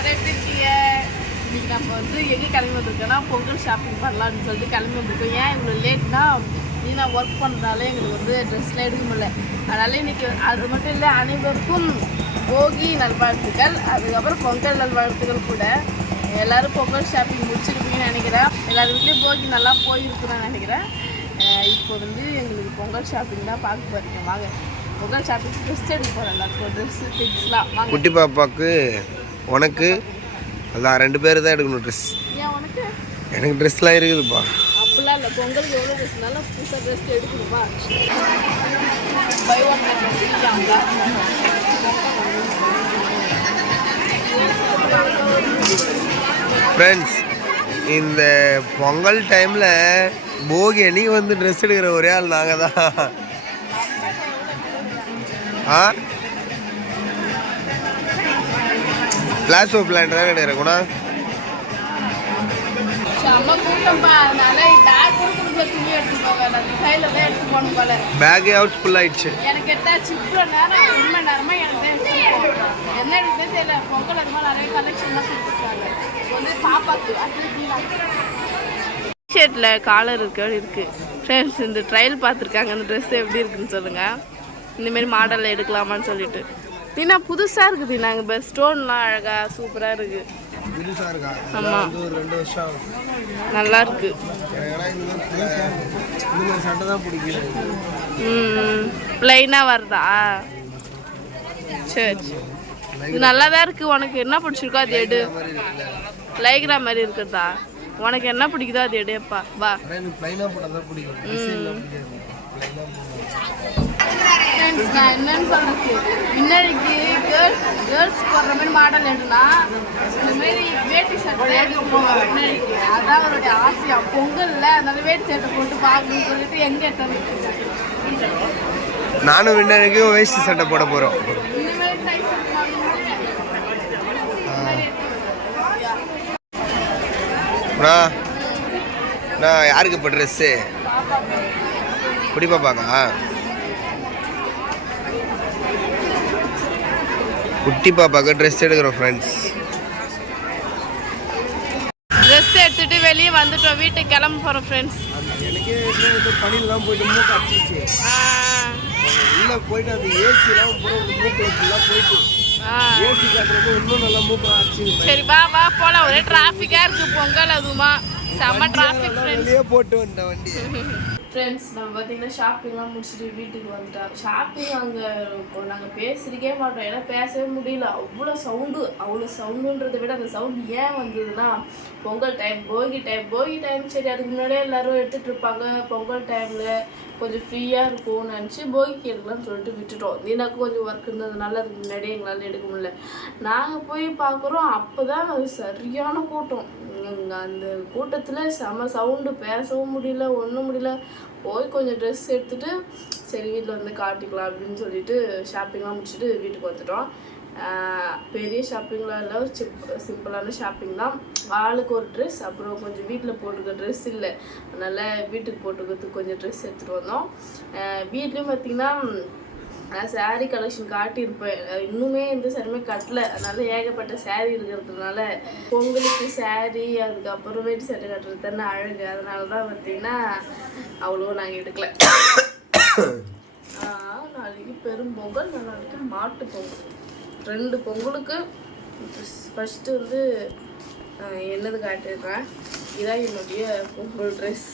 எல்லாரும் எப்படி இருக்கீங்க? இன்னைக்கு நம்ம வந்து எங்கே கிளம்பி வந்திருக்கோன்னா பொங்கல் ஷாப்பிங் பண்ணலான்னு சொல்லிட்டு கிளம்பி வந்திருக்கோம். ஏன் இவ்வளோ லேட்னா நான் ஒர்க் பண்ணுறதால எங்களுக்கு வந்து ட்ரெஸ்லாம் எடுக்க முடியல. அதனால் இன்றைக்கி அது மட்டும் இல்லை, அனைவருக்கும் போகி நல்வாழ்த்துக்கள், அதுக்கப்புறம் பொங்கல் நல்வாழ்த்துக்கள் கூட. எல்லோரும் பொங்கல் ஷாப்பிங் முடிச்சிருப்பீங்கன்னு நினைக்கிறேன். எல்லார் வீட்லேயும் போகி நல்லா போயிருக்குன்னு நினைக்கிறேன். இப்போ வந்து எங்களுக்கு பொங்கல் ஷாப்பிங் தான் பார்க்க போகிறீங்க. வாங்க பொங்கல் ஷாப்பிங் ட்ரெஸ் எடுக்க போகிறேன். எல்லாருக்கும் ட்ரெஸ்ஸு திங்ஸ்லாம் வாங்க. குட்டி பாப்பாவுக்கு உனக்கு அதான் 2 பேர் தான் எடுக்கணும் ட்ரெஸ். ஏன் உனக்கு? எனக்கு ட்ரெஸ்லாம் இருக்குதுப்பா. அப்படிலாம் இல்லை, பொங்கலுக்கு எவ்வளோ ட்ரெஸ்னாலும் புதுசாக ட்ரெஸ் எடுக்கணுமா? பை ஒன் ஃப்ரெண்ட்ஸ், இந்த பொங்கல் டைமில் போகி அன்னைக்கு வந்து ட்ரெஸ் எடுக்கிற ஒரே ஆள் நாங்கள் தான். கிளாஸ் ஆஃப் பிளான் தான் எடுக்கிறேன் கூட. பேக்கே அவுட் ஃபுல் ஆயிடுச்சு. எனக்கு எட்டாச்சு இவ்வளோ நேரம், ரொம்ப நேரமாக எனக்கு என்ன எடுக்குன்னே தெரியல. பொங்கல் அது மாதிரி நிறைய கலெக்ஷன்லாம் கொடுத்துருக்காங்க. வந்து பாப்பாக்கு டிஷர்ட்டில் காலர் இருக்குது. ஃப்ரெண்ட்ஸ், இந்த ட்ரையல் பார்த்துருக்காங்க. அந்த ட்ரெஸ் எப்படி இருக்குன்னு சொல்லுங்கள். இந்தமாரி மாடலில் எடுக்கலாமான்னு சொல்லிட்டு. தீனா புதுசாக இருக்குது. நாங்கள் இப்போ ஸ்டோன்லாம் அழகாக சூப்பராக இருக்குது. புதுசாக இருக்கா? ஆமாம், 2 வருஷம் நல்லா இருக்கு. சட்டை தான் பிடிக்கல. ப்ளைனாக வருதா? சரி, இது நல்லா தான் இருக்குது. உனக்கு என்ன பிடிச்சிருக்கோ அது எடு. லைக்ரா மாதிரி இருக்குதா? உனக்கு என்ன பிடிக்குதோ அது எடுப்பா. வா. நான் என்னன்னு சொல்றது, இன்னைக்கு கேர்ள்ஸ் போடுற மாதிரி மாடல் எடுனா இந்த மாதிரி வேட்டி சட்டை எடுக்கணும். இன்னைக்கு அதான் அவருடைய ஆசையா. பொங்கல்ல அதனால வேட்டி சட்டை போட்டு பார்க்கணும்னு சொல்லிட்டு எங்க எடுத்தாலும் நானும் வின்னருக்கு வேஷ்டி சட்டை போட போறோம். இந்த மாதிரி ட்ரை நான் யாருக்கு இப்போ ட்ரெஸ்ஸு? குடி பாப்பாக்கா? குட்டி பாப்பாக்கு ட்ரெஸ் எடுக்கிறோம் ஃப்ரெண்ட்ஸ். ட்ரெஸ் எடுத்துட்டு வெளியே வந்துட்டோம். வீட்டுக்கு கிளம்ப போகிறோம் ஃப்ரெண்ட்ஸ். எனக்கே பனிலாம் போயிட்டு மூக்கு அடிச்சிச்சு. உள்ளே போயிட்டு அந்த ஏசிலாம் மூக்கில் ஃபுல்லாக போயிட்டு ஏசி காட்டுறது இன்னும் நல்லா மூக்கில் அடிச்சு. சரி வா வா போகலாம். ஒரே டிராஃபிக்காக இருக்குது பொங்கல், அதுவுமா செம்ம டிராஃபிக் ஃப்ரெண்ட்ஸ். போட்டு வந்தேன் வண்டி. ஃப்ரெண்ட்ஸ், நம்ம பார்த்தீங்கன்னா ஷாப்பிங்லாம் முடிச்சுட்டு வீட்டுக்கு வந்துட்டோம். ஷாப்பிங் அங்கே நாங்கள் பேசிருக்கே மாட்டோம், ஏன்னா பேசவே முடியல. அவ்வளோ சவுண்டுன்றதை விட அந்த சவுண்டு ஏன் வந்ததுன்னா, பொங்கல் டைம், போகி டைம். சரி, அதுக்கு முன்னாடியே எல்லோரும் எடுத்துகிட்டு இருப்பாங்க. பொங்கல் டைமில் கொஞ்சம் ஃப்ரீயாக இருக்கும்னு நினச்சி போகிக்கு எடுக்கலாம்னு சொல்லிட்டு விட்டுட்டோம். தினாக்கும் கொஞ்சம் ஒர்க் இருந்ததுனால அதுக்கு முன்னாடியே எங்களால் எடுக்க முடியல. நாங்கள் போய் பார்க்குறோம், அப்போ தான் சரியான கூட்டம். அந்த கூட்டத்தில் செம சவுண்டு, பேசவும் முடியல, ஒன்றும் முடியல. போய் கொஞ்சம் ட்ரெஸ் எடுத்துகிட்டு சரி வீட்டில் வந்து காட்டிக்கலாம் அப்படின்னு சொல்லிட்டு ஷாப்பிங்லாம் முடிச்சுட்டு வீட்டுக்கு வந்துட்டோம். பெரிய ஷாப்பிங்லாம் இல்லை, சிம்பிளான ஷாப்பிங் தான். ஆளுக்கு ஒரு ட்ரெஸ், அப்புறம் கொஞ்சம் வீட்டில் போட்டுக்க ட்ரெஸ் இல்லை, அதனால் வீட்டுக்கு போட்டுக்கிறதுக்கு கொஞ்சம் ட்ரெஸ் எடுத்துகிட்டு வந்தோம். வீட்லேயும் பார்த்திங்கன்னா நான் சாரீ கலெக்ஷன் காட்டியிருப்பேன், இன்னுமே எந்த சாரியுமே கட்டலை. அதனால ஏகப்பட்ட சாரீ இருக்கிறதுனால பொங்கலுக்கு சாரீ, அதுக்கப்புறம் வேட்டி சட்டை கட்டுறது தானே அழகு. அதனால தான் பார்த்திங்கன்னா அவ்வளோ நாங்கள் எடுக்கலை. நாளைக்கு பெரும்பொங்கல், நாளைக்கு மாட்டு பொங்கல். 2 பொங்கலுக்கு ஃபஸ்ட்டு வந்து என்னது காட்டியிருக்கேன். இதான் என்னுடைய பொங்கல் ட்ரெஸ்.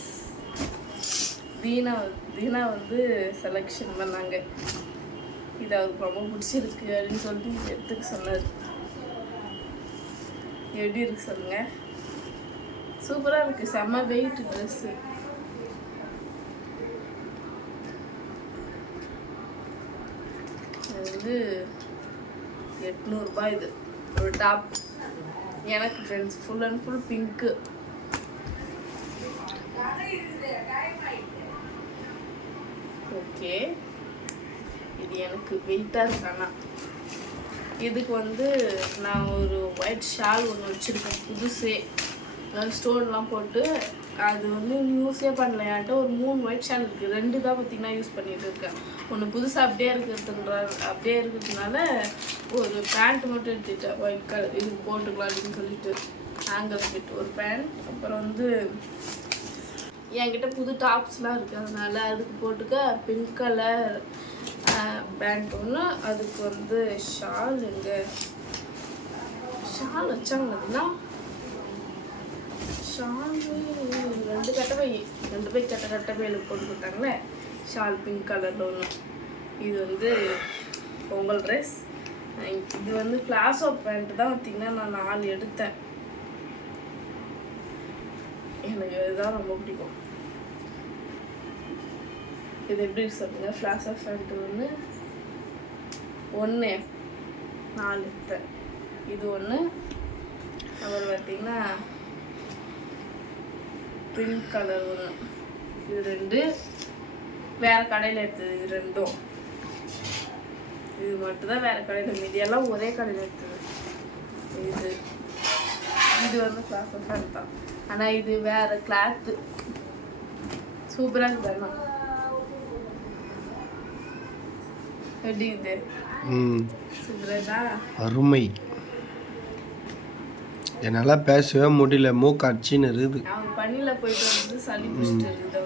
தீனா வந்து செலெக்ஷன் பண்ணாங்க. இது அவருக்கு ரொம்ப பிடிச்சிருக்கு அப்படின்னு சொல்லிட்டு எடுத்துக்க சொன்னார். எப்படி இருக்கு சொல்லுங்க? சூப்பராக இருக்குது, செம்ம வெயிட் ட்ரெஸ்ஸு. இது வந்து 800 ரூபாய். இது ஒரு டாப் எனக்கு friends, full and full pink. Okay, இது எனக்கு வெயிட்டாக இருக்கானா. இதுக்கு வந்து நான் ஒரு ஒயிட் ஷால் ஒன்று வச்சுருக்கேன் புதுசே. ஸ்டோன்லாம் போட்டு அது வந்து யூஸே பண்ணல. என்கிட்ட ஒரு 3 ஒயிட் ஷால் இருக்குது, 2 தான் பார்த்திங்கன்னா யூஸ் பண்ணிகிட்டு இருக்கேன். ஒன்று புதுசாக அப்படியே இருக்கிறதுனால ஒரு பேண்ட் மட்டும் எடுத்துக்கிட்டேன் ஒயிட் கலர், இது போட்டுக்கலாம் அப்படின்னு சொல்லிட்டு ஆங்கர் ஃபிட் ஒரு பேண்ட். அப்புறம் வந்து என்கிட்ட புது டாப்ஸ்லாம் இருக்குது, அதனால அதுக்கு போட்டுக்க பிங்க் கலர் பேண்ட் ஒன்று. அதுக்கு வந்து ஷால் எங்கே ஷால் வச்சாங்கன்னா ஷால் 2 கட்டப்பையில் போட்டு கொடுத்தாங்களே ஷால் பிங்க் கலரில் ஒன்று. இது வந்து பொங்கல் ட்ரெஸ். இது வந்து பிளாசோ பேண்ட் தான் பார்த்திங்கன்னா நான் 4 எடுத்தேன். எனக்கு இதுதான் ரொம்ப பிடிக்கும். இது எப்படி சொல்லுங்க, பிளாசோ பேண்ட் ஒன்று 4 எடுத்தேன். இது ஒன்று. அப்புறம் பார்த்திங்கன்னா பிங்க் கலர் ஒன்று. இது 2 வேறு கடையில் எடுத்தது. இது 2ம் இது மட்டும்தான் வேறு கடையில், மீதியெல்லாம் ஒரே கடையில் எடுத்தது. இது வந்து பிளாசோ பேண்ட் தான், ஆனால் இது வேறு கிளாத்து. சூப்பராக இருக்குது. எப்படி இது சூப்பராக அருமை. என்னால் பேசவே முடியல, மூக்காட்சின்னு இருக்குது. அவன் பனியில் போயிட்டு வந்து சளி பிடிச்சிட்டு இருக்குது,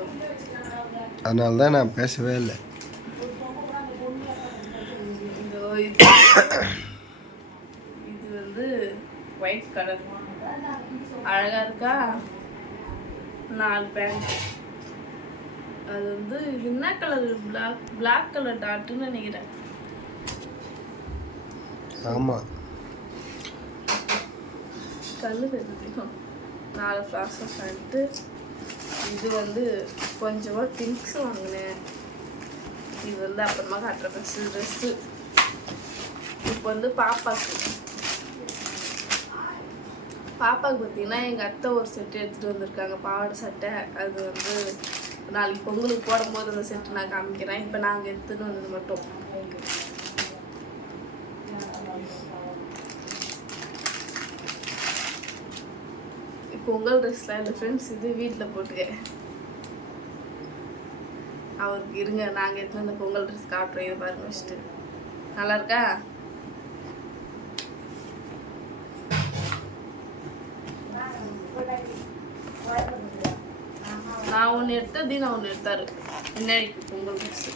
அதனால தான் நான் பேசவே இல்லை. இது வந்து ஒயிட் கலர் அழகாக இருக்கா. 4 பேண்ட். அது வந்து இது என்ன கலர், பிளாக் கலர் டாட்டுன்னு நினைக்கிறேன். ஆமாம், கல்லு தெரியும். 4 பிளாஸோ பேண்ட்டு. இது வந்து கொஞ்சமாக திங்ஸ் வாங்கினேன். இது வந்து அப்புறமா காட்டுற ட்ரெஸ்ஸு. இப்போ வந்து பாப்பாவுக்கு பார்த்தீங்கன்னா எங்கள் அத்தை ஒரு செட்டு எடுத்துகிட்டு வந்திருக்காங்க, பாவாடை சட்டை. அது வந்து நாளைக்கு பொங்கலுக்கு போடும்போது அந்த செட்டு நான் காமிக்கிறேன். இப்போ நாங்கள் எடுத்துகிட்டு வந்தது மட்டும். பொங்கல் ட்ரெஸ்லாம் இல்லை ஃப்ரெண்ட்ஸ், இது வீட்டில் போட்டுக்க. அவருக்கு இருங்க, நாங்கள் எடுத்து அந்த பொங்கல் ட்ரெஸ் காட்டுறோம். இது பாருங்க வச்சுட்டு நல்லா இருக்கா. நான் ஒன்று எடுத்தேன், தீனா ஒன்று எடுத்தாரு. என்னைக்கு பொங்கல் ட்ரெஸ்ஸு.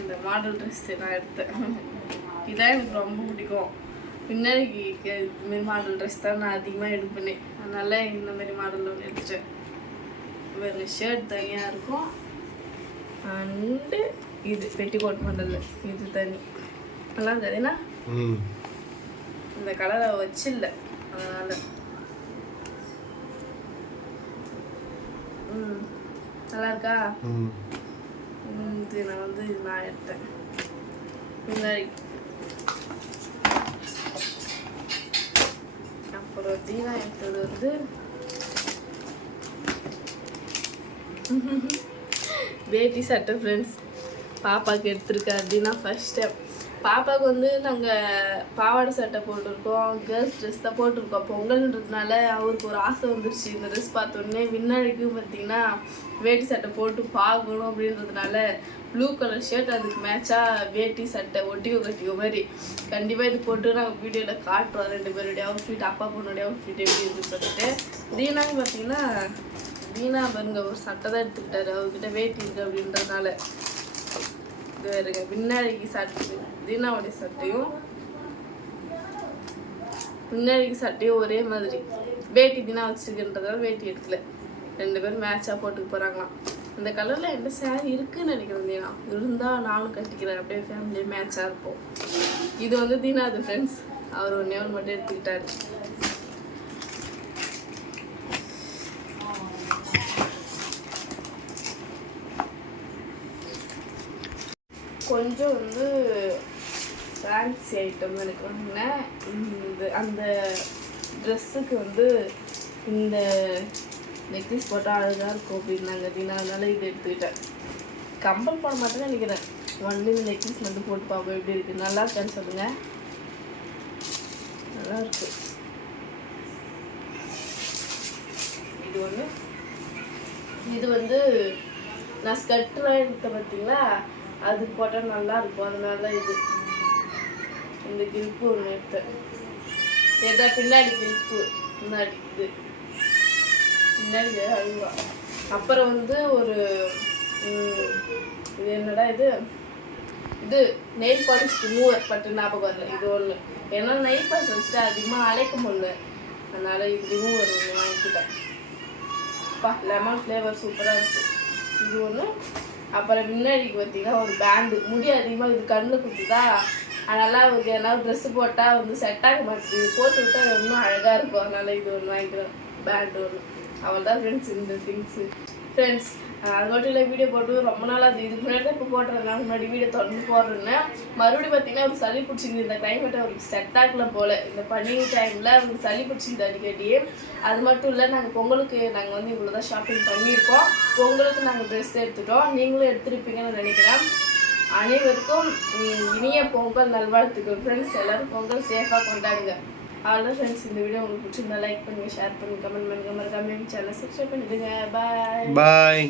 இந்த மாடல் ட்ரெஸ்ஸு நான் எடுத்தேன். இதான் எனக்கு ரொம்ப பிடிக்கும். பின்னாடி இதுமாரி மாடல் ட்ரெஸ் தான் நான் அதிகமாக எடுப்பேனே, அதனால இந்த மாதிரி மாடலில் ஒன்று எடுத்துட்டேன். வேறு ஷர்ட் தனியாக இருக்கும். அண்டு இது பெட்டிகோட் மாடலில் இது தனி. நல்லா இருக்காதுன்னா இந்த கலரை வச்சில்ல, அதனால் நல்லா இருக்கா. இது நான் வந்து நான் எடுத்தேன். பின்னாடி அப்புறம் தீனா எடுத்தது வந்து வேட்டி சட்டை ஃப்ரெண்ட்ஸ். பாப்பாவுக்கு எடுத்திருக்கேன் அப்படின்னா ஃபர்ஸ்ட் டைம். பாப்பாவுக்கு வந்து நாங்கள் பாவாடை சட்டை போட்டிருக்கோம், கேர்ள்ஸ் ட்ரெஸ் தான் போட்டிருக்கோம். பொங்கல்ன்றதுனால அவருக்கு ஒரு ஆசை வந்துருச்சு. இந்த ட்ரெஸ் பார்த்தோன்னே விண்ணாடிக்கும் பார்த்தீங்கன்னா வேட்டி சட்டை போட்டு பார்க்கணும் அப்படின்றதுனால ப்ளூ கலர் ஷர்ட், அதுக்கு மேட்சாக வேட்டி சட்டை ஒட்டிக்கோ மாதிரி கண்டிப்பாக இது போட்டு நாங்கள் வீடியோவில் காட்டுறோம். 2 பேருடைய அவுட்ஃபிட், அப்பா பொண்ணுடைய அவுட்ஃபிட் எப்படி இருக்குன்னு சொல்லிட்டு. தீனாங்க பார்த்தீங்கன்னா தீனா பாருங்க ஒரு சட்டை தான் எடுத்துக்கிட்டாரு, அவர்கிட்ட வேட்டி இருக்குது அப்படின்றதுனால. இது வேறுங்க பின்னாடிக்கு சட்டை, தீனாவுடைய சட்டையும் பின்னாடிக்கு சட்டையும் ஒரே மாதிரி. வேட்டி தீனா வச்சுருக்குன்றதால வேட்டி எடுக்கல, 2 பேரும் மேட்சாக போட்டுக்கு போகிறாங்களாம். இந்த கலரில் என்கிட்ட சேரீ இருக்குதுன்னு நினைக்கிறேன் தீனா, இருந்தால் நானும் கட்டிக்கிறேன், அப்படியே ஃபேமிலியே மேட்சாக இருப்போம். இது வந்து தீனா அது ஃப்ரெண்ட்ஸ், அவர் 1 மட்டும் எடுத்துக்கிட்டாரு. கொஞ்சம் வந்து ஃபேன்சி ஐட்டம் எனக்கு வாங்கினேன். அந்த ட்ரெஸ்ஸுக்கு வந்து இந்த நெக்லஸ் போட்டால் அழகாக இருக்கும் அப்படின்னாங்க தீனா, அதனால இது எடுத்துக்கிட்டேன். கம்பல் போட மாட்டேன்னு நினைக்கிறேன், ஒன்லி இந்த நெக்லஸ் மட்டும் போட்டு பார்ப்போம் எப்படி இருக்குது. நல்லா இருக்கான்னு சொல்லுங்கள். நல்லா இருக்கு. இது ஒன்று. இது வந்து நான் ஸ்கர்ட்லாம் எடுத்தேன் பார்த்தீங்களா, அதுக்கு போட்டால் நல்லா இருக்கும். அதனால இது இந்த கில்ப்பு ஒன்று எடுத்தேன். ஏதா பின்னாடி கில்ப்பு முன்னாடி இது பின்னாடி அழுவா. அப்புறம் வந்து ஒரு இது என்னடா இது இது நெயில் பாலிஷ் ரிமூவர் பட்டு ஞாபகம் வரல. இது ஒன்று. ஏன்னா நெயில் பாலிஷ் வச்சுட்டு அதிகமாக அழைக்க முடியல, அதனால இது ரிமூவர் ஒன்று வாங்கிக்கிட்டேன். லெமன் ஃப்ளேவர் சூப்பராக இருக்குது. இது ஒன்று. அப்புறம் முன்னாடிக்கு பார்த்தீங்கன்னா ஒரு பேண்டு. முடி அதிகமாக இது கண்ணில் குத்துதா, அதனால் அவருக்கு எல்லாம் ட்ரெஸ்ஸு போட்டால் வந்து செட் ஆக மாட்டேங்குது. போட்டு விட்டால் இன்னும் அழகாக இருக்கும். அதனால் இது ஒன்று வாங்கிக்கிறேன், பேண்டு ஒன்று. அவள் தான் ஃப்ரெண்ட்ஸ் இந்த திங்ஸு. ஃப்ரெண்ட்ஸ் அது மட்டும் இல்லை, வீடியோ போட்டு ரொம்ப நாளாக அது இதுக்கு முன்னாடி தான் இப்போ போட்டுறேன். முன்னாடி வீடியோ தொடர்ந்து போடுறேன்னு மறுபடியும் பார்த்தீங்கன்னா ஒரு சளி பிடிச்சிது. இந்த கிளைமேட்டை அவருக்கு செட் ஆகல போல். இந்த பனி டைமில் அவருக்கு சளி பிடிச்சிது அடிக்கடி. அது மட்டும் இல்லை, நாங்கள் பொங்கலுக்கு நாங்கள் வந்து இவ்வளோ தான் ஷாப்பிங் பண்ணியிருக்கோம். பொங்கலுக்கு நாங்கள் ட்ரெஸ் எடுத்துட்டோம், நீங்களும் எடுத்துருப்பீங்கன்னு நினைக்கிறேன். அனைவருக்கும் இனிய பொங்கல் நல்வாழ்த்துக்கள் ஃப்ரெண்ட்ஸ். எல்லோரும் பொங்கல் சேஃபாக கொண்டாடுங்க. அவ்வளோ ஃப்ரெண்ட்ஸ், இந்த வீடியோ உங்களுக்கு பிடிச்சிருந்தா லைக் பண்ணுங்கள், ஷேர் பண்ணுங்கள், கமெண்ட் பண்ணுங்கள், மறக்காம சேனலை சப்ஸ்கிரைப் பண்ணிடுங்க. பாய்.